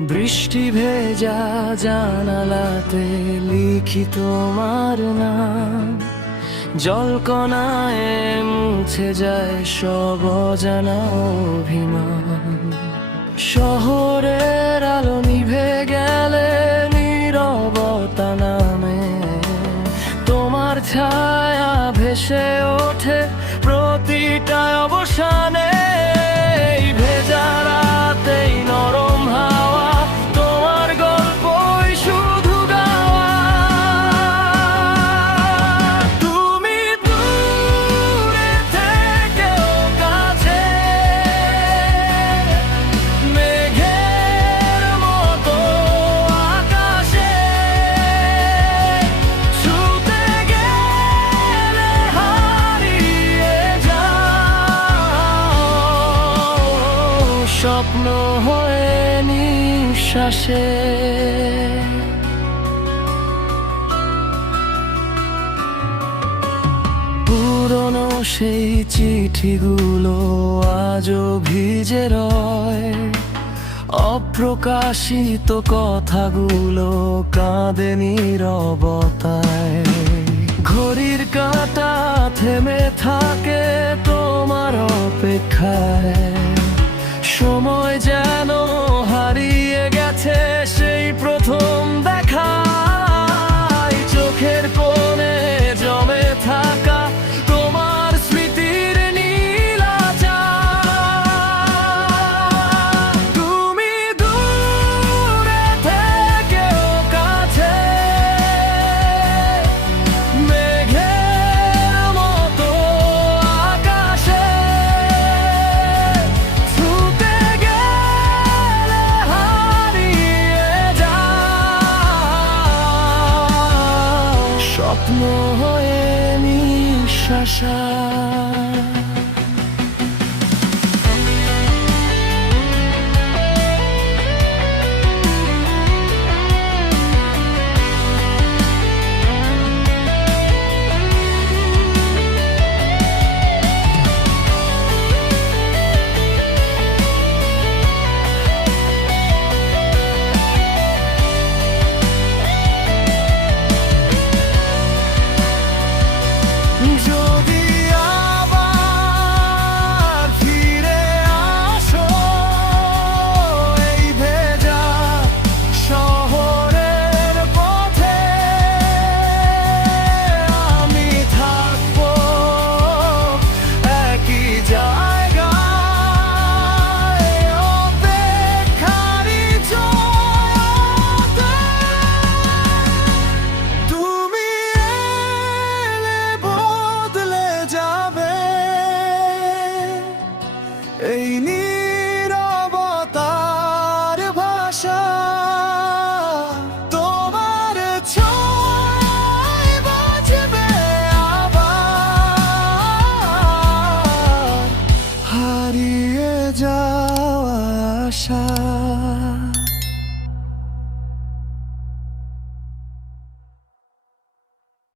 বৃষ্টি ভেজা জানালাতে লিখি তোমার নাম, জলকণায় মুছে যায় সব অজানা অভিমান। শহরের আলো নিভে গেলে নীরবতা নামে, তোমার ছায়া ভেসে ওঠে প্রতিটা অবসানে। এই ভেজা রাতেই নরম হাওয়া, তোমার গল্পই শুধু গাওয়া। তুমি দূরে থেকেও কাছে, মেঘের মতো আকাশে ছুতে গেলে হারিয়ে যাও, স্বপ্ন হয়ে নিঃশ্বাসে। পুরনো সেই চিঠিগুলো আজও ভিজে রয়, অপ্রকাশিত কথাগুলো কাঁদে নীরবতায়। ঘড়ির কাঁটা থেমে থাকে তোমার অপেক্ষায়,